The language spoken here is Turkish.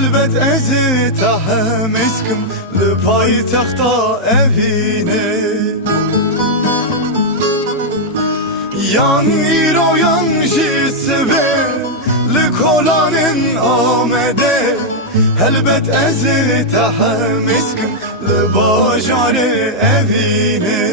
Elbet ezi tahem iskim li paytaxta evine. Yan iro yan jisve li kolanın amede. Elbet ezi tahem iskim li bajare evine.